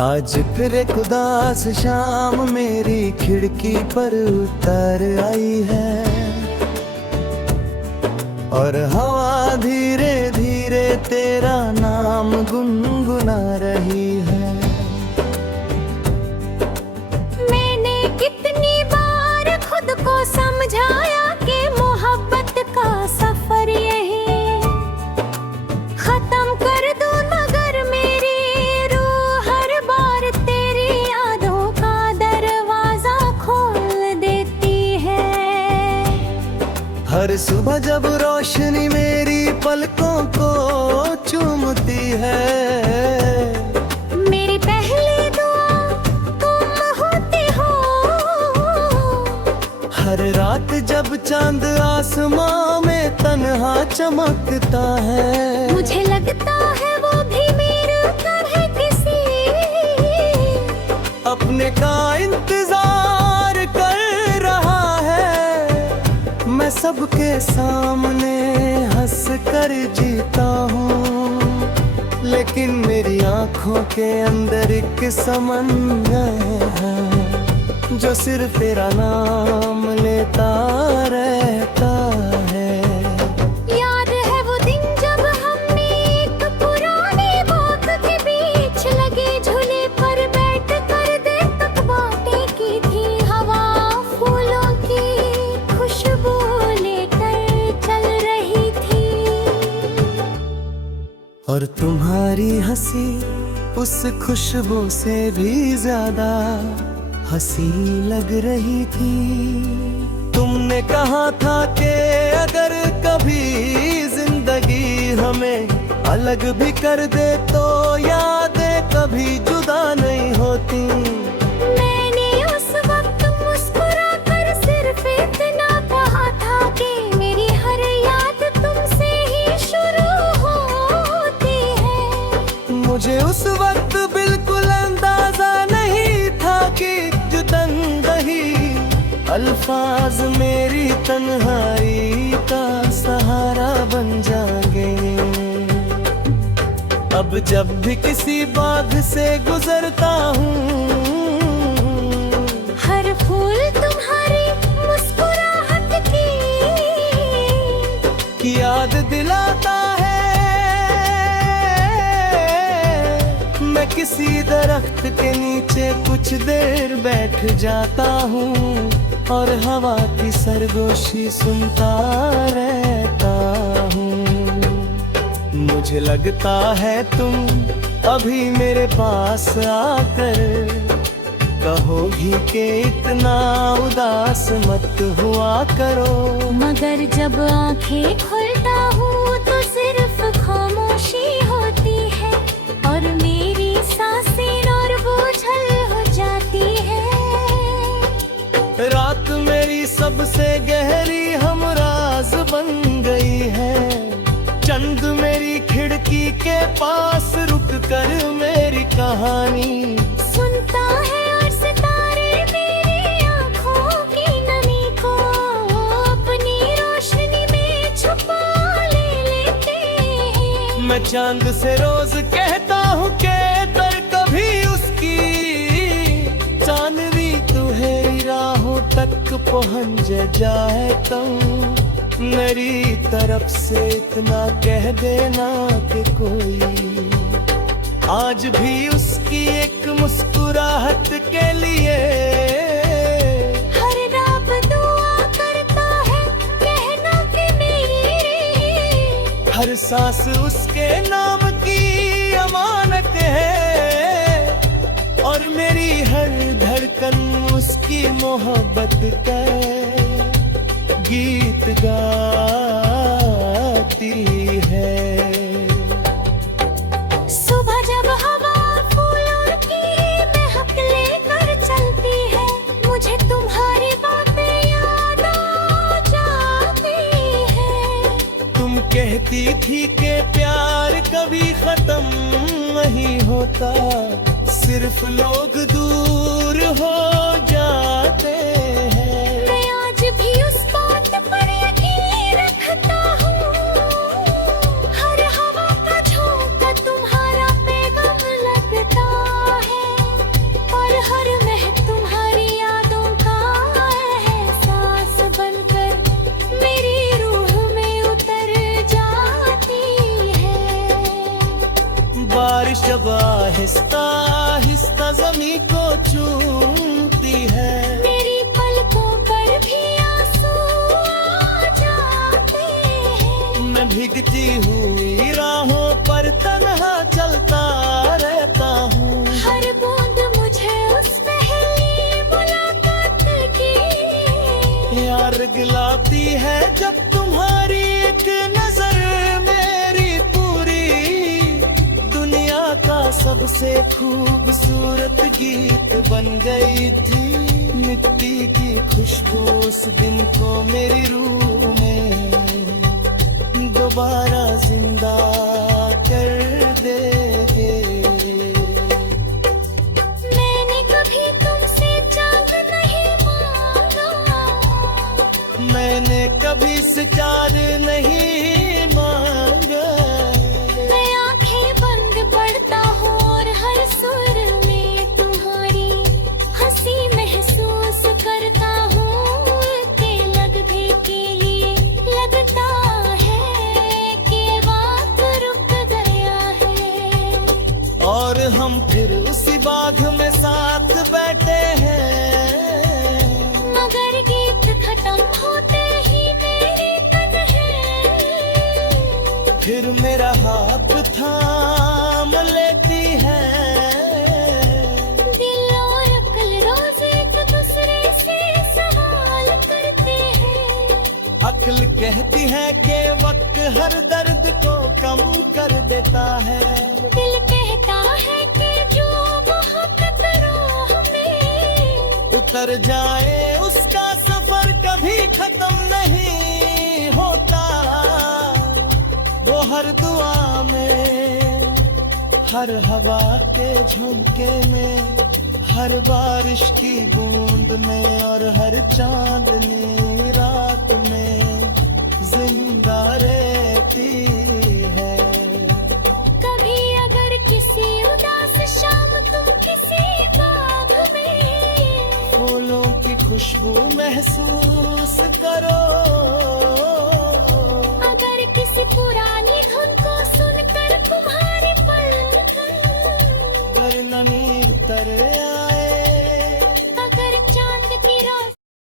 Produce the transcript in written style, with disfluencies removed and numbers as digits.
आज फिर एक उदास शाम मेरी खिड़की पर उतर आई है और हवा धीरे धीरे तेरा नाम गुनगुना रही है। मैंने कितनी बार खुद को समझाया कि मोहब्बत का सफर यही खत्म कर दूं, मगर मेरी रूह हर बार तेरी यादों का दरवाजा खोल देती है। हर सुबह जब रोशनी मेरी पलकों को चूमती है, मेरी पहली दुआ तुम होती हो। हर रात जब चांद आसमां में तन्हा चमकता है, मुझे लगता है वो भी मेरे तरह किसी अपने का इंतजार कर रहा है। मैं सबके सामने हंस कर जीता हूँ, लेकिन मेरी आंखों के अंदर एक समंदर है जो सिर्फ तेरा नाम लेता रहता है। याद है वो दिन जब हमने एक पुरानी बाग के बीच लगे झूले पर बैठ कर देर तक बातें की थी। हवा फूलों की खुशबू लेकर चल रही थी और तुम्हारी हंसी उस खुशबू से भी ज्यादा हंसी लग रही थी। तुमने कहा था कि अगर कभी जिंदगी हमें अलग भी कर दे तो यादें कभी जुदा नहीं होती। मैंने उस वक्त मुस्कुरा कर सिर्फ इतना कहा था कि मेरी हर याद तुमसे ही शुरू होती है। मुझे उस वक्त बिल्कुल अंदाजा नहीं था कि जो तन्हाई अल्फाज मेरी तन्हाई का सहारा बन जाएंगे। अब जब भी किसी बाग से गुजरता हूँ, हर फूल तुम्हारी मुस्कुराहट की याद दिलाता है। मैं किसी दरख्त के नीचे कुछ देर बैठ जाता हूँ और हवा की सरगोशी सुनता रहता हूँ। मुझे लगता है तुम अभी मेरे पास आकर कहोगी कि इतना उदास मत हुआ करो। मगर जब आंखें खोलता हूँ तो सिर्फ खामोशी होती है और मेरी सांसें और बोझल हो जाती है। रात मेरी सबसे गहरी हमराज बन गई है। चंद मेरी खिड़की के पास रुक कर मेरी कहानी सुनता है और सितारे मेरी आँखों की नमी को अपनी रोशनी में छुपा लेते हैं। मैं चांद से रोज कहता हूँ कि तर कभी उसकी चांदनी तुम्हारी राहों तक पहुँच जाए तो मेरी तरफ से इतना कह देना कि कोई आज भी उसकी एक मुस्कुराहट के लिए हर रात दुआ करता है, कहना कि मेरी हर सांस उसके नाम की अमानत है और मेरी हर धड़कन उसकी मोहब्बत का गीत गाती है। सुबह जब हवा फूलों की महक लेकर चलती है, मुझे तुम्हारी बातें याद आ जाती है। तुम कहती थी कि प्यार कभी खत्म नहीं होता, सिर्फ लोग दूर हो जाते हैं। मैं आज भी उस बात पर यकीन रखता हूँ, हर हवा का झोंका तुम्हारा पैगाम लगता है। आहिस्ता आहिस्ता जमी को चूमती है। मेरी पलकों पर भी आंसू आ जाते हैं। मैं भीगती हुई राहों पर तन्हा चलता रहता हूँ। हर बूंद मुझे उस पहली मुलाकात की यार गिलाती है जब तुम्हारी एक नजर मेरी पूरी दुनिया का सबसे खूबसूरत गीत बन गई थी। मिट्टी की खुशबू उस दिन को मेरी रूह में दोबारा जिंदा कर देगे। मैंने कभी तुमसे चांद नहीं मांगा। मैंने कभी सितार नहीं मांगा। मैं आंखें बंद पढ़ता हूँ और हर सुर में तुम्हारी हंसी महसूस करता हूँ। के लगने के लिए लगता है कि वक्त रुक गया है। और हम फिर उसी बाग में साथ बैठे हैं। मगर गीत खत्म होते ही मेरी तन्हाई फिर मेरा हाथ थाम लेती है। दिल और अक्ल रोज एक दूसरे से सवाल करते हैं। अक्ल कहती है कि वक्त हर दर्द को कम कर देता है। दिल कहता है कि जो मोहब्बत राह में उतर जाए उसका सफर कभी खत्म नहीं होता। वो हर दुआ में, हर हवा के झोंके में, हर बारिश की बूंद में और हर चांदनी रात में जिंदा रहती है। कभी अगर किसी उदास शाम तुम किसी बाग में फूलों की खुशबू महसूस करो।